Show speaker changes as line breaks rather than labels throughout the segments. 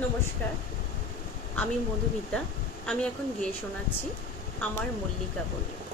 নমস্কার। আমি মধুমিতা। আমি এখন গিয়ে শোনাচ্ছি আমার মল্লিকা বলে।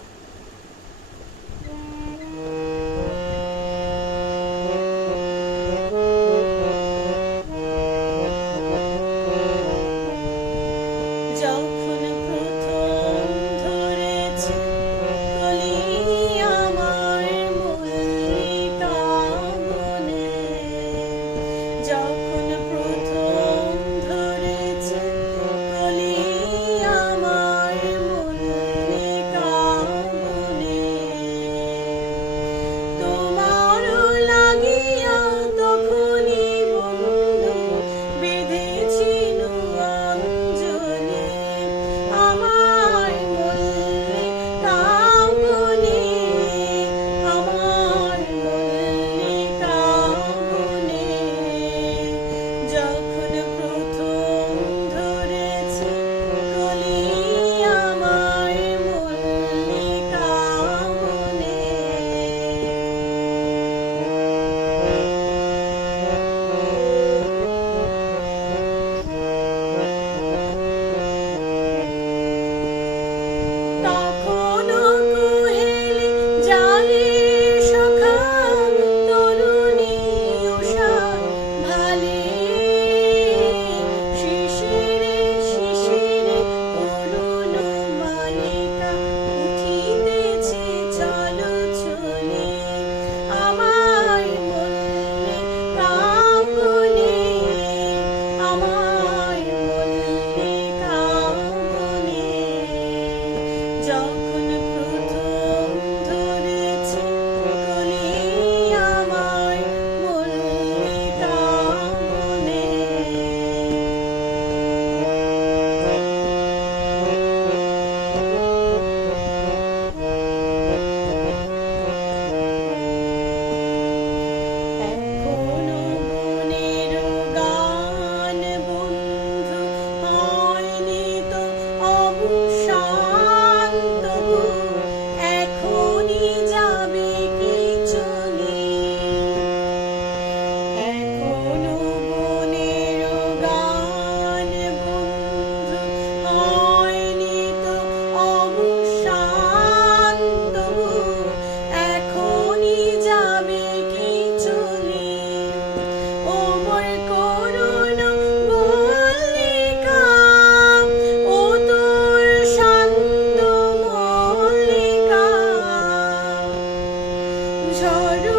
charge.